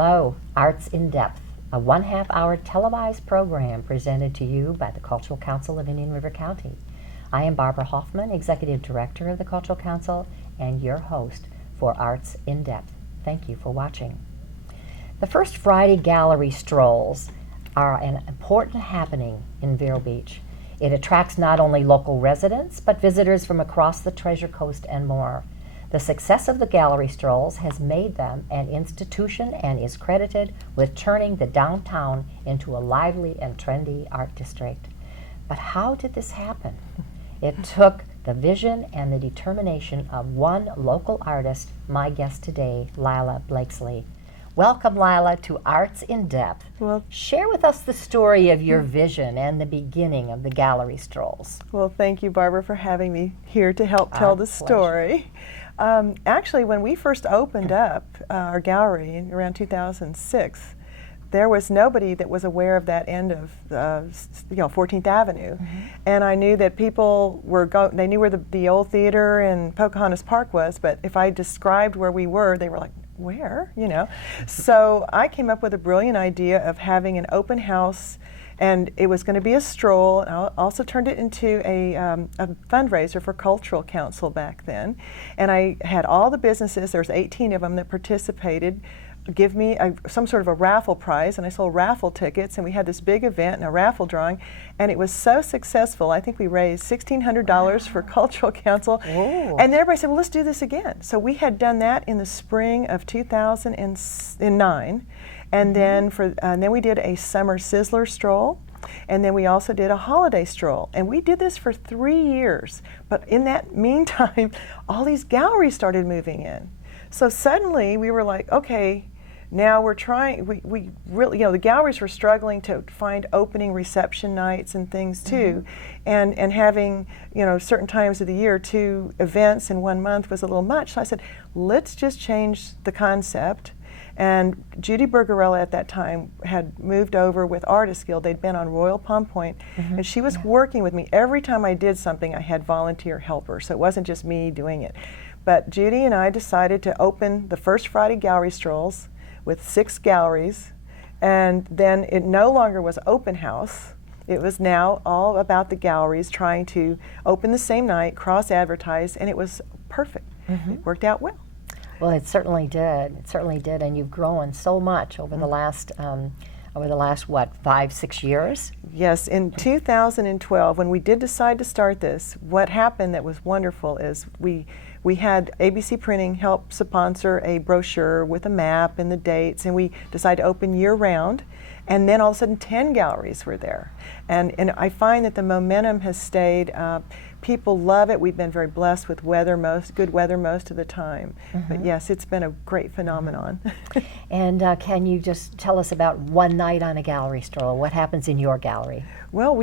Hello, Arts in Depth, a 1/2-hour televised program presented to you by the Cultural Council of Indian River County. I am Barbara Hoffman, Executive Director of the Cultural Council and your host for Arts in Depth. Thank you for watching. The first Friday gallery strolls are an important happening in Vero Beach. It attracts not only local residents, but visitors from across the Treasure Coast and more. The success of the gallery strolls has made them an institution and is credited with turning the downtown into a lively and trendy art district. But how did this happen? It took the vision and the determination of one local artist, my guest today, Lila Blakesley. Welcome, Lila, to Arts in Depth. Well, share with us the story of your vision and the beginning of the gallery strolls. Well, thank you, Barbara, for having me here to help tell the story. Actually, when we first opened up our gallery around 2006, there was nobody that was aware of that end of 14th Avenue. And I knew that people were they knew where the old theater in Pocahontas Park was, but if I described where we were, they were like, where? So I came up with a brilliant idea of having an open house, and it was going to be a stroll. And I also turned it into a fundraiser for Cultural Council back then. And I had all the businesses, there's 18 of them that participated, give me some sort of a raffle prize, and I sold raffle tickets, and we had this big event and a raffle drawing, and it was so successful. I think we raised $1,600 for Cultural Council. Whoa. And then everybody said, well, let's do this again. So we had done that in the spring of 2009, and then we did a summer sizzler stroll, and then we also did a holiday stroll, and we did this for 3 years. But in that meantime, all these galleries started moving in. So suddenly we were like, okay, now we're trying, we really, the galleries were struggling to find opening reception nights and things too. And having, certain times of the year, 2 events in 1 month was a little much. So I said, let's just change the concept. And Judy Bergarella at that time had moved over with Artist Guild. They'd been on Royal Palm Point, and she was working with me. Every time I did something, I had volunteer helpers, so it wasn't just me doing it. But Judy and I decided to open the first Friday gallery strolls with 6 galleries, and then it no longer was open house. It was now all about the galleries trying to open the same night, cross-advertise, and it was perfect. It worked out well. Well, it certainly did. It certainly did, and you've grown so much over the last, 5-6 years? Yes, in 2012, when we did decide to start this, what happened that was wonderful is we had ABC Printing help sponsor a brochure with a map and the dates, and we decided to open year-round. And then all of a sudden 10 galleries were there. And I find that the momentum has stayed. People love it. We've been very blessed with good weather most of the time. But yes, it's been a great phenomenon. And can you just tell us about one night on a gallery stroll? What happens in your gallery? Well,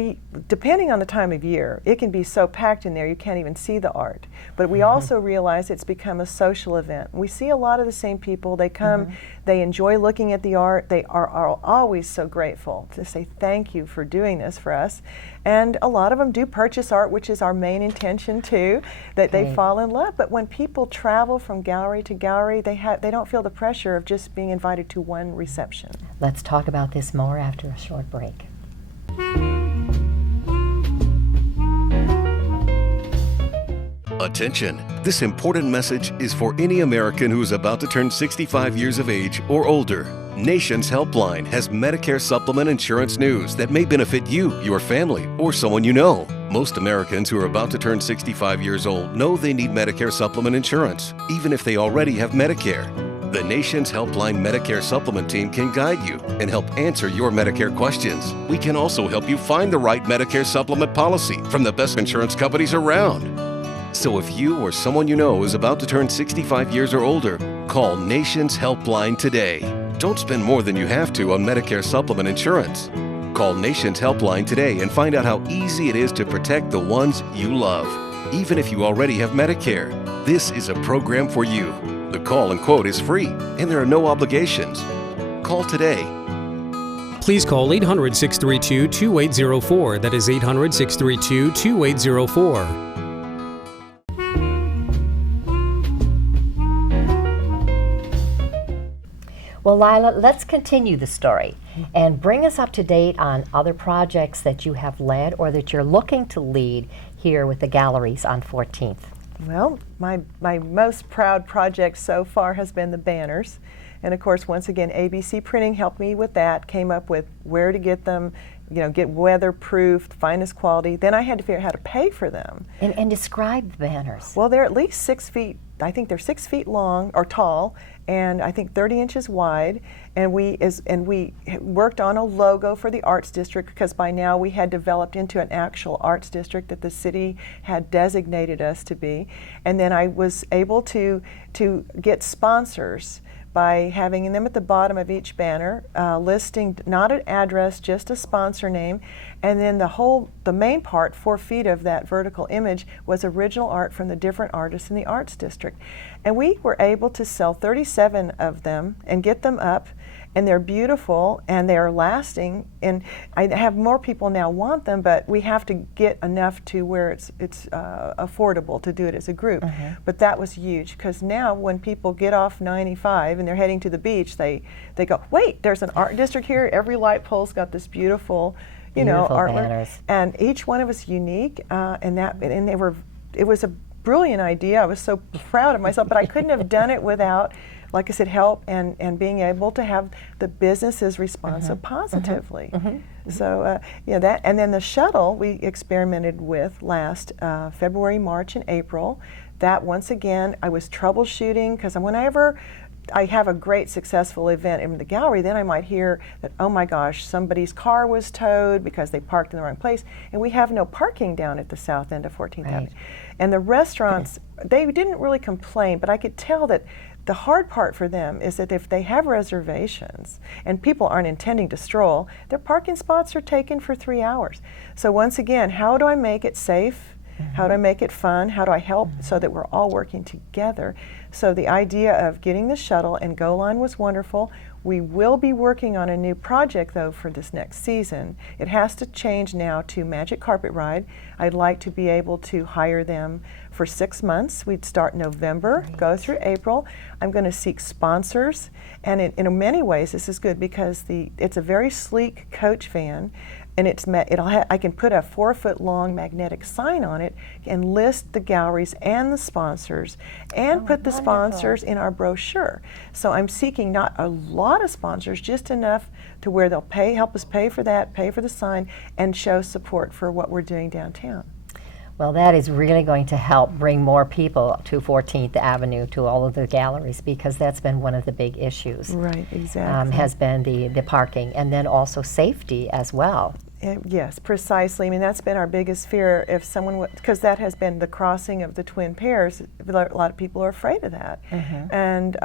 depending on the time of year, it can be so packed in there you can't even see the art. But we also realize it's become a social event. We see a lot of the same people. They come, they enjoy looking at the art. They are always so grateful to say thank you for doing this for us. And a lot of them do purchase art, which is our main intention too, that they fall in love. But when people travel from gallery to gallery, they don't feel the pressure of just being invited to one reception. Let's talk about this more after a short break. Attention! This important message is for any American who is about to turn 65 years of age or older. Nation's Helpline has Medicare supplement insurance news that may benefit you, your family, or someone you know. Most Americans who are about to turn 65 years old know they need Medicare supplement insurance, even if they already have Medicare. The Nation's Helpline Medicare Supplement Team can guide you and help answer your Medicare questions. We can also help you find the right Medicare supplement policy from the best insurance companies around. So if you or someone you know is about to turn 65 years or older, call Nation's Helpline today. Don't spend more than you have to on Medicare supplement insurance. Call Nation's Helpline today and find out how easy it is to protect the ones you love. Even if you already have Medicare, this is a program for you. The call and quote is free, and there are no obligations. Call today. Please call 800-632-2804. That is 800-632-2804. Well, Lila, let's continue the story and bring us up to date on other projects that you have led or that you're looking to lead here with the galleries on 14th. Well, my most proud project so far has been the banners. And of course, once again, ABC Printing helped me with that, came up with where to get them, get weatherproofed, finest quality. Then I had to figure out how to pay for them. And describe the banners. Well, they're at least 6 feet, I think they're 6 feet long or tall, and I think 30 inches wide. And we worked on a logo for the Arts District, because by now we had developed into an actual Arts District that the city had designated us to be. And then I was able to get sponsors by having them at the bottom of each banner, listing not an address, just a sponsor name, and then the main part, 4 feet of that vertical image, was original art from the different artists in the Arts District. And we were able to sell 37 of them and get them up, and they're beautiful and they're lasting. And I have more people now want them, but we have to get enough to where it's affordable to do it as a group. But that was huge, because now when people get off 95 and they're heading to the beach, they go, wait, there's an art district here. Every light pole's got this beautiful, artwork, banners. and each one of us unique. It was a brilliant idea. I was so proud of myself, but I couldn't have done it without, like I said, help and being able to have the businesses respond so positively. So that, and then the shuttle we experimented with last February, March, and April. That, once again, I was troubleshooting, because whenever I have a great successful event in the gallery, then I might hear that, oh my gosh, somebody's car was towed because they parked in the wrong place, and we have no parking down at the south end of 14th Avenue. And the restaurants, they didn't really complain, but I could tell that the hard part for them is that if they have reservations and people aren't intending to stroll, their parking spots are taken for 3 hours. So once again, how do I make it safe? How do I make it fun? How do I help so that we're all working together? So the idea of getting the shuttle and Go Line was wonderful. We will be working on a new project, though, for this next season. It has to change now to Magic Carpet Ride. I'd like to be able to hire them for 6 months. We'd start November, go through April. I'm going to seek sponsors, and in many ways this is good, because it's a very sleek coach van. And I can put a 4-foot-long magnetic sign on it and list the galleries and the sponsors, and put the sponsors in our brochure. So I'm seeking not a lot of sponsors, just enough to where they'll help us pay for that, pay for the sign, and show support for what we're doing downtown. Well, that is really going to help bring more people to 14th Avenue, to all of the galleries, because that's been one of the big issues. Right, exactly. Has been the parking, and then also safety as well. Yes, precisely. I mean, that's been our biggest fear. If someone, because that has been the crossing of the twin pairs, a lot of people are afraid of that. And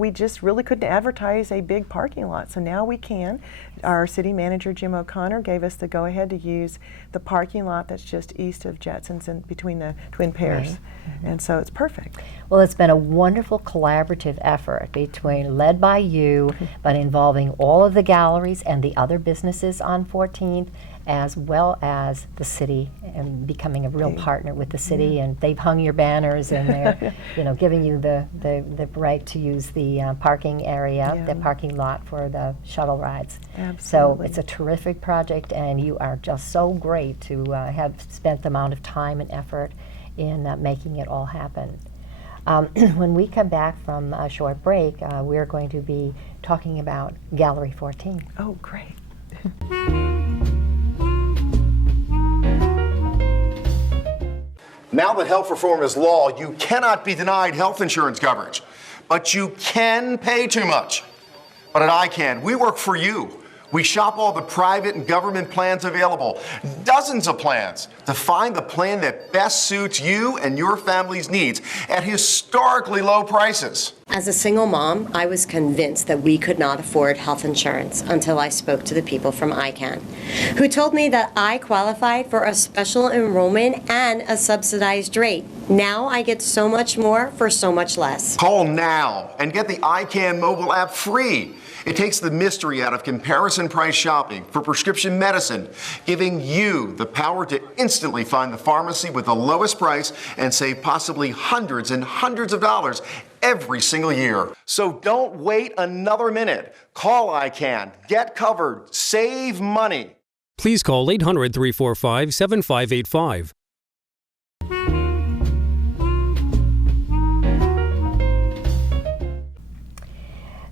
we just really couldn't advertise a big parking lot. So now we can. Our city manager, Jim O'Connor, gave us the go-ahead to use the parking lot that's just east of Jetson's and between the twin pairs. And so it's perfect. Well, it's been a wonderful collaborative effort led by you, but involving all of the galleries and the other businesses on 14th, as well as the city, and becoming a real partner with the city. And they've hung your banners, and they're giving you the right to use the parking area, the parking lot for the shuttle rides. Absolutely. So it's a terrific project, and you are just so great to have spent the amount of time and effort in making it all happen. When we come back from a short break, we're going to be talking about Gallery 14. Oh, great. Now that health reform is law, you cannot be denied health insurance coverage, but you can pay too much. But at ICANN, we work for you. We shop all the private and government plans available, dozens of plans, to find the plan that best suits you and your family's needs at historically low prices. As a single mom, I was convinced that we could not afford health insurance until I spoke to the people from ICANN, who told me that I qualified for a special enrollment and a subsidized rate. Now I get so much more for so much less. Call now and get the ICANN mobile app free. It takes the mystery out of comparison price shopping for prescription medicine, giving you the power to instantly find the pharmacy with the lowest price and save possibly hundreds and hundreds of dollars every single year. So don't wait another minute. Call ICANN, get covered, save money. Please call 800-345-7585.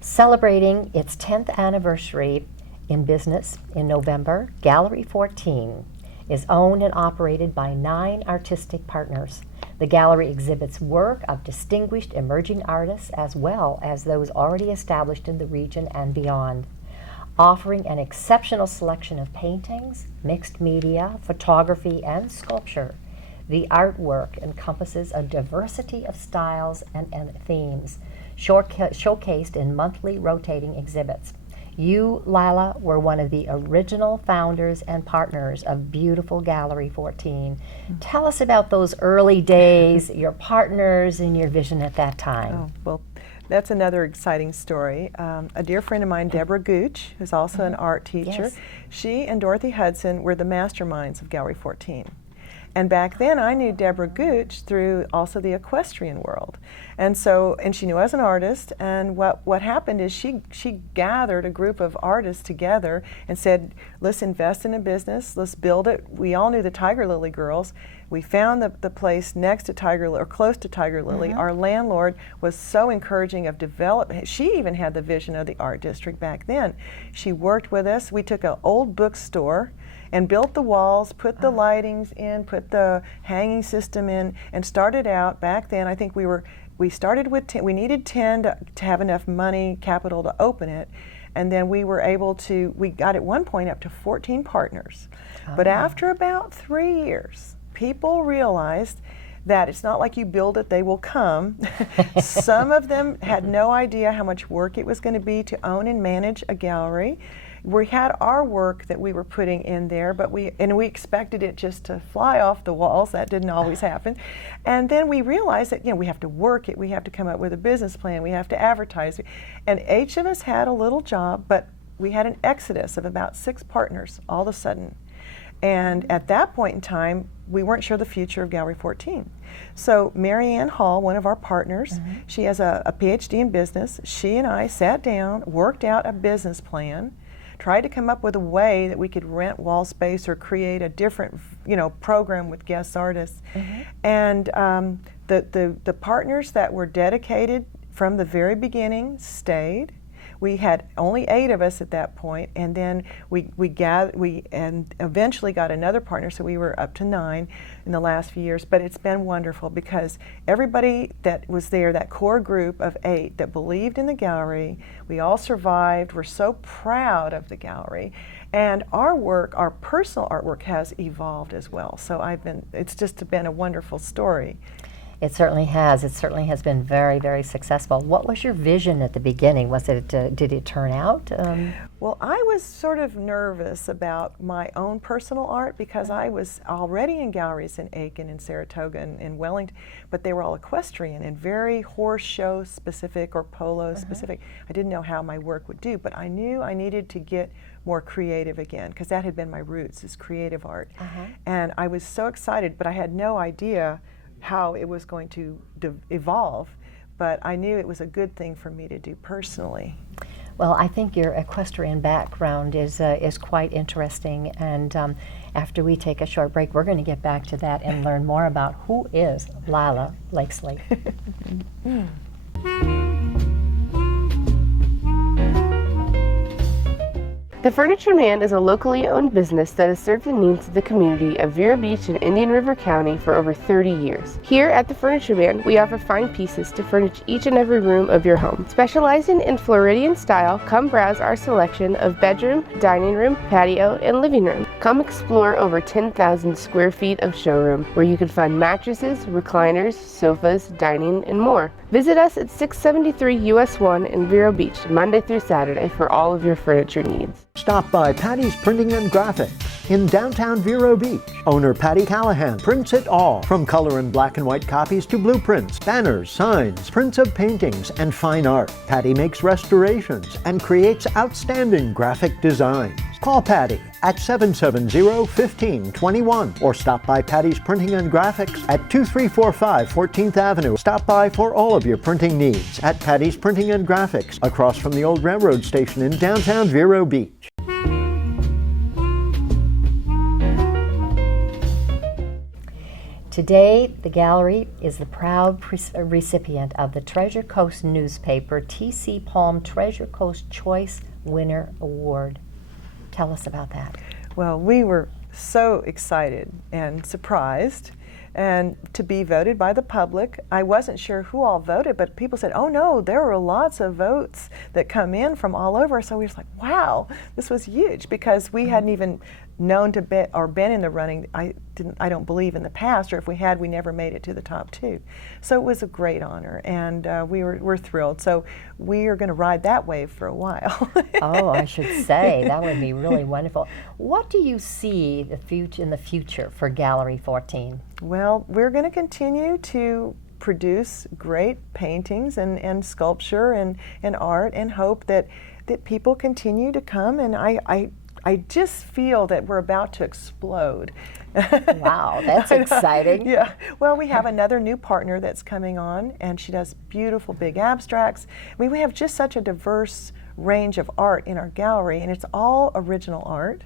Celebrating its 10th anniversary in business in November, Gallery 14 is owned and operated by 9 artistic partners. The gallery exhibits work of distinguished emerging artists as well as those already established in the region and beyond, offering an exceptional selection of paintings, mixed media, photography, and sculpture. The artwork encompasses a diversity of styles and themes, showcased in monthly rotating exhibits. You, Lila, were one of the original founders and partners of beautiful Gallery 14. Tell us about those early days, your partners, and your vision at that time. Oh, well, that's another exciting story. A dear friend of mine, Deborah Gooch, who's also an art teacher, Yes. she and Dorothy Hudson were the masterminds of Gallery 14. And back then I knew Deborah Gooch through also the equestrian world. And she knew I was an artist, and what happened is she gathered a group of artists together and said, let's invest in a business, let's build it. We all knew the Tiger Lily girls. We found the place next to Tiger Lily, or close to Tiger Lily. Our landlord was so encouraging of development. She even had the vision of the art district back then. She worked with us. We took an old bookstore and built the walls, put the lightings in, put the hanging system in, and started out back then. I think we started with 10. We needed 10 to have enough money, capital to open it. And then we got at one point up to 14 partners. But after about 3 years, people realized that it's not like you build it, they will come. Some of them had no idea how much work it was going to be to own and manage a gallery. We had our work that we were putting in there, but we expected it just to fly off the walls. That didn't always happen. And then we realized that we have to work it, we have to come up with a business plan, we have to advertise. And each of us had a little job, but we had an exodus of about 6 partners all of a sudden. And at that point in time, we weren't sure the future of Gallery 14. So Mary Ann Hall, one of our partners, she has a PhD in business. She and I sat down, worked out a business plan, tried to come up with a way that we could rent wall space or create a different, program with guest artists. And the partners that were dedicated from the very beginning stayed. We had only 8 of us at that point, and then we eventually got another partner, so we were up to 9 in the last few years. But it's been wonderful because everybody that was there, that core group of 8 that believed in the gallery, we all survived. We're so proud of the gallery, and our work, our personal artwork, has evolved as well. So it's just been a wonderful story. It certainly has. It certainly has been very, very successful. What was your vision at the beginning? Did it turn out? Well, I was sort of nervous about my own personal art because I was already in galleries in Aiken and Saratoga and Wellington, but they were all equestrian and very horse show specific or polo specific. I didn't know how my work would do, but I knew I needed to get more creative again because that had been my roots, is creative art. And I was so excited, but I had no idea how it was going to evolve, but I knew it was a good thing for me to do personally. Well, I think your equestrian background is quite interesting, and after we take a short break, we're going to get back to that and learn more about who is Lila Lakesley. The Furniture Man is a locally owned business that has served the needs of the community of Vero Beach and Indian River County for over 30 years. Here at the Furniture Man, we offer fine pieces to furnish each and every room of your home. Specializing in Floridian style, come browse our selection of bedroom, dining room, patio, and living room. Come explore over 10,000 square feet of showroom, where you can find mattresses, recliners, sofas, dining, and more. Visit us at 673 US 1 in Vero Beach, Monday through Saturday, for all of your furniture needs. Stop by Patty's Printing and Graphics in downtown Vero Beach. Owner Patty Callahan prints it all, from color and black and white copies to blueprints, banners, signs, prints of paintings, and fine art. Patty makes restorations and creates outstanding graphic designs. Call Patty at 770-1521 or stop by Patty's Printing and Graphics at 2345 14th Avenue. Stop by for all of your printing needs at Patty's Printing and Graphics across from the old railroad station in downtown Vero Beach. Today, the gallery is the proud recipient of the Treasure Coast newspaper T.C. Palm Treasure Coast Choice Winner Award. Tell us about that. Well, we were so excited and surprised and to be voted by the public. I wasn't sure who all voted, but people said, oh no, there were lots of votes that come in from all over. So we were like, wow, this was huge, because we hadn't even known to be or been in the running. I don't believe in the past, or if we had, we never made it to the top 2. So it was a great honor, and we're thrilled. So we are going to ride that wave for a while. Oh, I should say, that would be really wonderful. What do you see in the future for Gallery 14? Well, we're going to continue to produce great paintings and sculpture and art, and hope that people continue to come. And I just feel that we're about to explode. Wow, that's exciting. Yeah. Well, we have another new partner that's coming on, and she does beautiful big abstracts. We have just such a diverse range of art in our gallery, and it's all original art.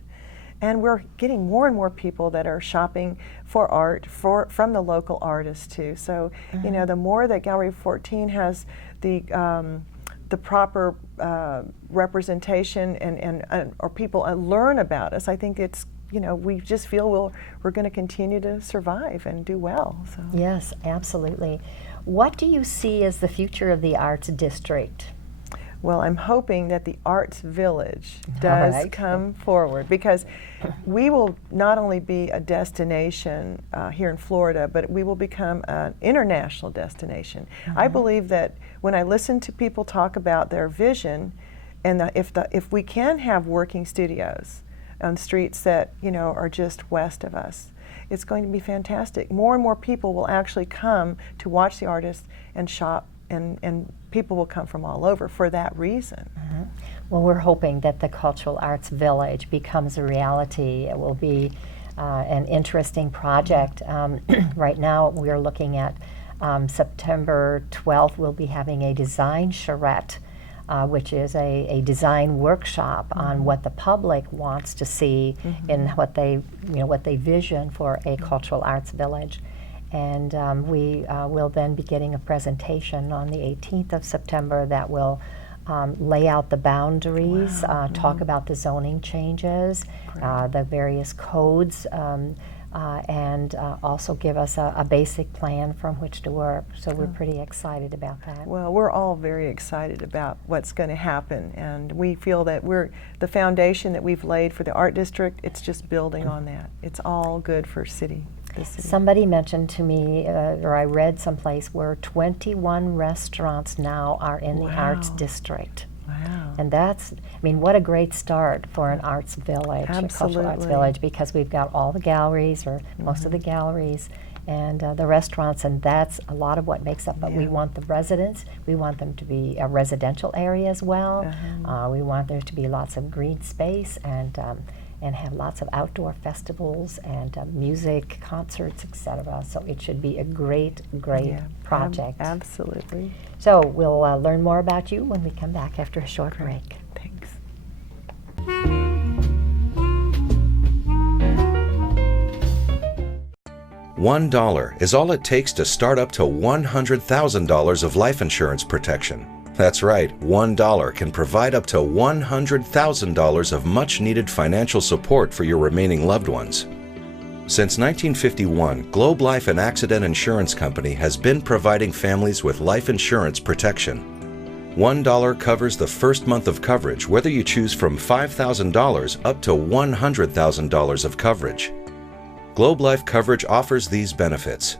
And we're getting more and more people that are shopping for art from the local artists too. So, you know, the more that Gallery 14 has the proper representation and or people learn about us, I think it's, you know, we just feel we're going to continue to survive and do well. So. Yes, absolutely. What do you see as the future of the Arts District? Well, I'm hoping that the Arts Village does come forward, because we will not only be a destination here in Florida, but we will become an international destination. I believe that when I listen to people talk about their vision, and if we can have working studios on streets that, you know, are just west of us, it's going to be fantastic. More and more people will actually come to watch the artists and shop, and people will come from all over for that reason. Well, we're hoping that the Cultural Arts Village becomes a reality. It will be an interesting project. Right now we're looking at September 12th, we'll be having a design charrette, which is a design workshop on what the public wants to see in what they vision for a Cultural Arts Village. And we will then be getting a presentation on the 18th of September that will lay out the boundaries, talk about the zoning changes, the various codes, and also give us a basic plan from which to work. So we're pretty excited about that. Well, we're all very excited about what's going to happen, and we feel that the foundation that we've laid for the Art District, it's just building on that. It's all good for the city. Somebody mentioned to me, or I read someplace, where 21 restaurants now are in the Arts District. Wow. And that's, I mean, what a great start for an arts village, a cultural arts village, because we've got all the galleries, or most of the galleries, and the restaurants, and that's a lot of what makes up. But we want the residents, we want them to be a residential area as well. We want there to be lots of green space, and have lots of outdoor festivals and music, concerts, etc. So it should be a great project. Absolutely. So we'll learn more about you when we come back after a short break. Thanks. $1 is all it takes to start up to $100,000 of life insurance protection. That's right, $1 can provide up to $100,000 of much-needed financial support for your remaining loved ones. Since 1951, Globe Life and Accident Insurance Company has been providing families with life insurance protection. $1 covers the first month of coverage, whether you choose from $5,000 up to $100,000 of coverage. Globe Life coverage offers these benefits.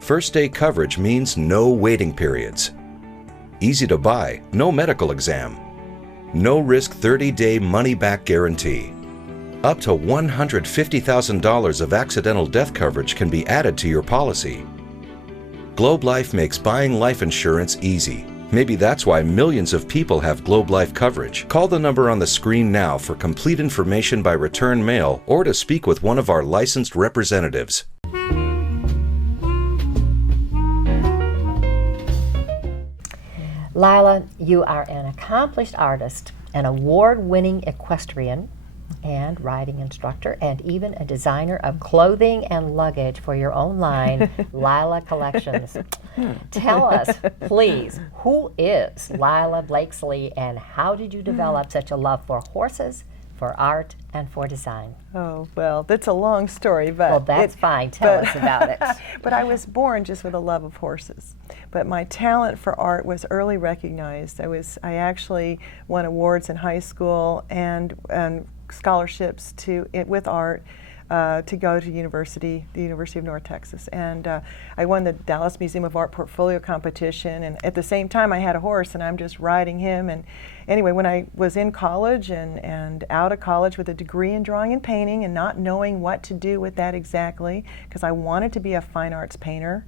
First day coverage means no waiting periods. Easy to buy, no medical exam. No risk 30-day money-back guarantee. Up to $150,000 of accidental death coverage can be added to your policy. Globe Life makes buying life insurance easy. Maybe that's why millions of people have Globe Life coverage. Call the number on the screen now for complete information by return mail or to speak with one of our licensed representatives. Lila, you are an accomplished artist, an award-winning equestrian and riding instructor, and even a designer of clothing and luggage for your own line, Lila Collections. Tell us, please, who is Lila Blakesley and how did you develop such a love for horses, for art, and for design? Oh, well, that's a long story, but... Well, that's fine. Tell us about it. But I was born just with a love of horses. But my talent for art was early recognized. I actually won awards in high school and scholarships with art to go to the University of North Texas. And I won the Dallas Museum of Art Portfolio Competition, and at the same time I had a horse and I'm just riding him. And anyway, when I was in college and out of college with a degree in drawing and painting and not knowing what to do with that exactly, because I wanted to be a fine arts painter,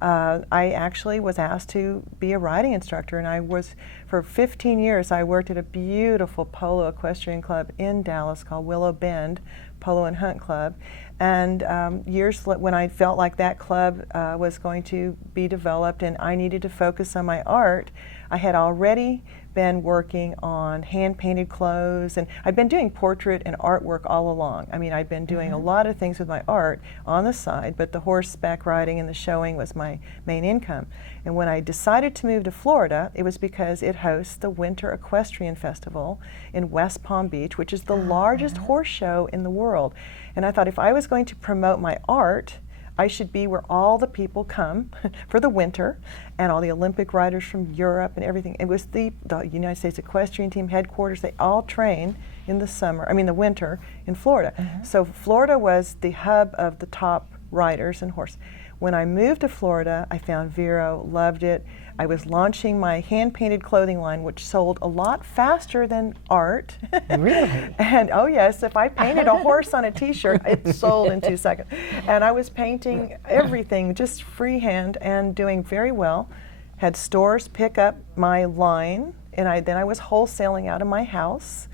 I actually was asked to be a riding instructor, and for 15 years I worked at a beautiful polo equestrian club in Dallas called Willow Bend Polo and Hunt Club. And years when I felt like that club was going to be developed and I needed to focus on my art, I had already been working on hand-painted clothes, and I'd been doing portrait and artwork all along. I mean, I'd been doing a lot of things with my art on the side, but the horseback riding and the showing was my main income. And when I decided to move to Florida, it was because it hosts the Winter Equestrian Festival in West Palm Beach, which is the largest horse show in the world. And I thought if I was going to promote my art, I should be where all the people come for the winter, and all the Olympic riders from Europe and everything. It was the United States Equestrian Team headquarters. They all train in the winter in Florida. So Florida was the hub of the top riders and horse. When I moved to Florida, I found Vero, loved it. I was launching my hand-painted clothing line, which sold a lot faster than art. Really? And oh yes, if I painted a horse on a t-shirt, it sold in 2 seconds. And I was painting everything just freehand and doing very well. Had stores pick up my line, and then I was wholesaling out of my house.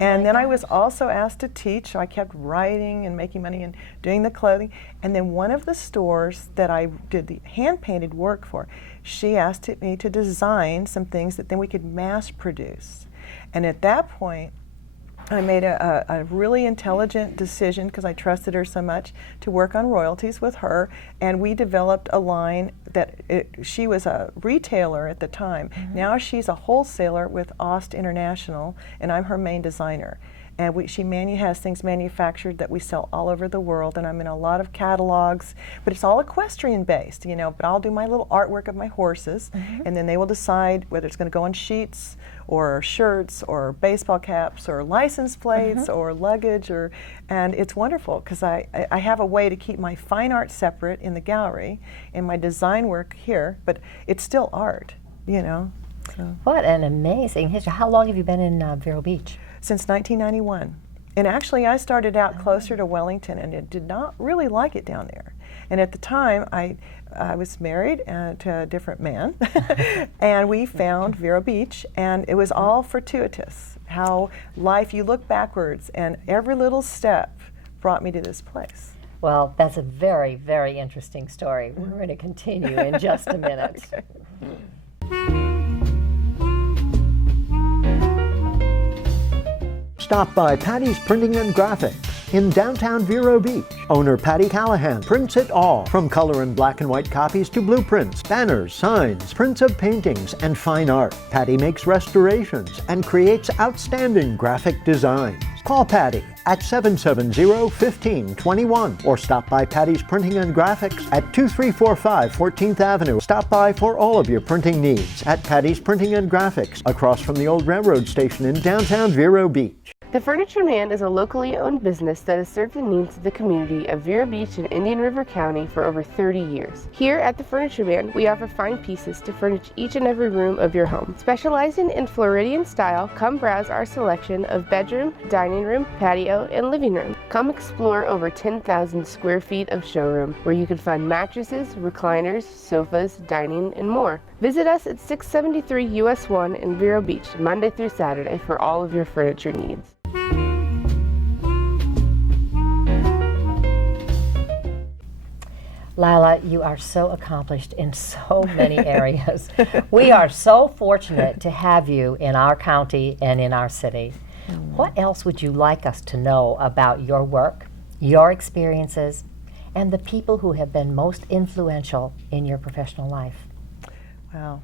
And then I was also asked to teach, so I kept writing and making money and doing the clothing. And then one of the stores that I did the hand-painted work for, she asked me to design some things that then we could mass produce. And at that point, I made a really intelligent decision, because I trusted her so much, to work on royalties with her, and we developed a line that she was a retailer at the time. Now she's a wholesaler with Ost International, and I'm her main designer. And she has things manufactured that we sell all over the world, and I'm in a lot of catalogs, but it's all equestrian based, but I'll do my little artwork of my horses, and then they will decide whether it's going to go on sheets or shirts or baseball caps or license plates or luggage, and it's wonderful because I have a way to keep my fine art separate in the gallery and my design work here, but it's still art, So. What an amazing history. How long have you been in Vero Beach? Since 1991. And actually I started out closer to Wellington and did not really like it down there. And at the time I was married to a different man and we found Vero Beach, and it was all fortuitous. How life, you look backwards and every little step brought me to this place. Well, that's a very, very interesting story. We're going to continue in just a minute. Stop by Patty's Printing and Graphics in downtown Vero Beach. Owner Patty Callahan prints it all, from color and black and white copies to blueprints, banners, signs, prints of paintings, and fine art. Patty makes restorations and creates outstanding graphic designs. Call Patty at 770-1521 or stop by Patty's Printing and Graphics at 2345 14th Avenue. Stop by for all of your printing needs at Patty's Printing and Graphics across from the old railroad station in downtown Vero Beach. The Furniture Man is a locally owned business that has served the needs of the community of Vero Beach and Indian River County for over 30 years. Here at the Furniture Man, we offer fine pieces to furnish each and every room of your home. Specializing in Floridian style, come browse our selection of bedroom, dining room, patio, and living room. Come explore over 10,000 square feet of showroom, where you can find mattresses, recliners, sofas, dining, and more. Visit us at 673 US 1 in Vero Beach, Monday through Saturday for all of your furniture needs. Lila, you are so accomplished in so many areas. We are so fortunate to have you in our county and in our city. What else would you like us to know about your work, your experiences, and the people who have been most influential in your professional life?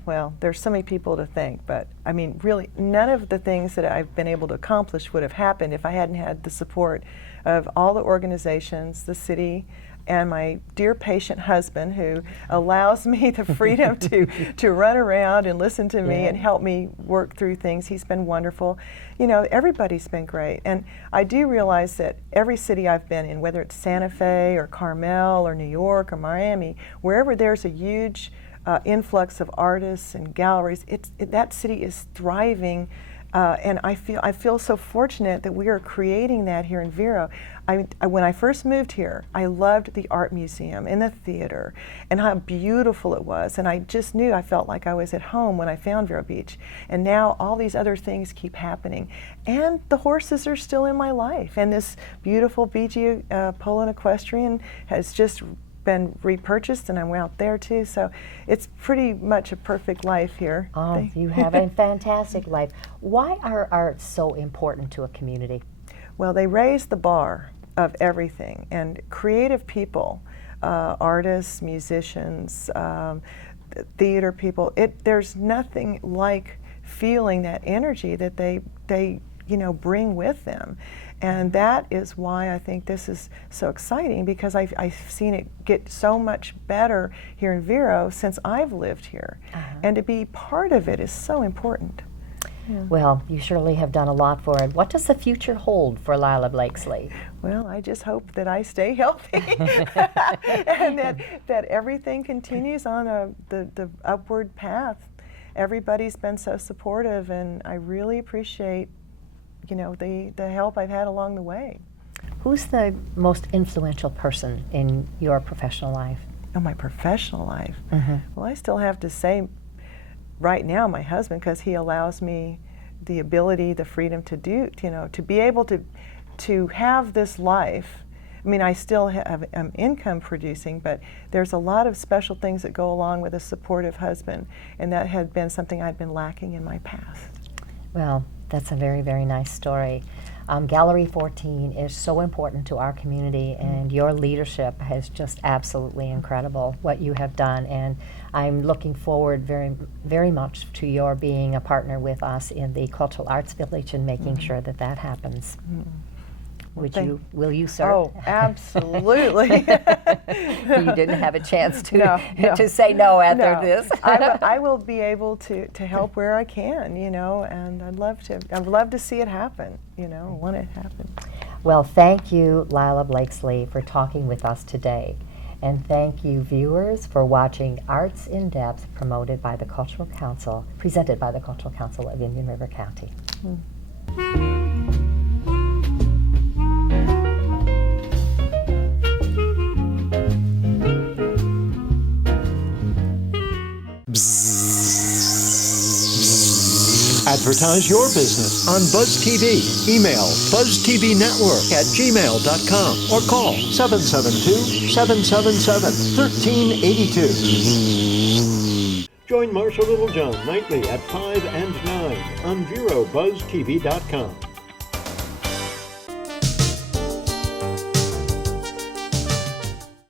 Well, there's so many people to thank, but I mean, really, none of the things that I've been able to accomplish would have happened if I hadn't had the support of all the organizations, the city, and my dear patient husband, who allows me the freedom to run around and listen to me and help me work through things. He's been wonderful. You know, everybody's been great. And I do realize that every city I've been in, whether it's Santa Fe or Carmel or New York or Miami, wherever there's a huge influx of artists and galleries, that city is thriving. And I feel so fortunate that we are creating that here in Vero. When I first moved here, I loved the art museum and the theater and how beautiful it was. And I just knew, I felt like I was at home when I found Vero Beach. And now all these other things keep happening. And the horses are still in my life. And this beautiful BG polo and equestrian has just been repurchased, and I'm out there too, so it's pretty much a perfect life here. Oh, you have a fantastic life. Why are arts so important to a community? Well, they raise the bar of everything, and creative people, artists, musicians, theater people, there's nothing like feeling that energy that they bring with them. And that is why I think this is so exciting, because I've seen it get so much better here in Vero since I've lived here. And to be part of it is so important. Yeah. Well, you surely have done a lot for it. What does the future hold for Lila Blakesley? Well, I just hope that I stay healthy and that everything continues on the upward path. Everybody's been so supportive, and I really appreciate the help I've had along the way. Who's the most influential person in your professional life? Oh, my professional life? Well, I still have to say right now my husband, because he allows me the ability, the freedom to do, to be able to have this life. I mean, I still have income producing, but there's a lot of special things that go along with a supportive husband, and that had been something I'd been lacking in my past. Well, that's a very, very nice story. Gallery 14 is so important to our community, and your leadership has just absolutely incredible what you have done, and I'm looking forward very, very much to your being a partner with us in the Cultural Arts Village and making sure that that happens. Will you, sir? Oh, absolutely. You didn't have a chance to say no after this. I will be able to help where I can, and I'd love to see it happen, want it to happen. Well, thank you, Lila Blakesley, for talking with us today. And thank you, viewers, for watching Arts in Depth, presented by the Cultural Council of Indian River County. Advertise your business on Buzz TV. Email buzztvnetwork@gmail.com or call 772-777-1382. Join Marshall Littlejohn nightly at 5 and 9 on VeroBuzzTV.com.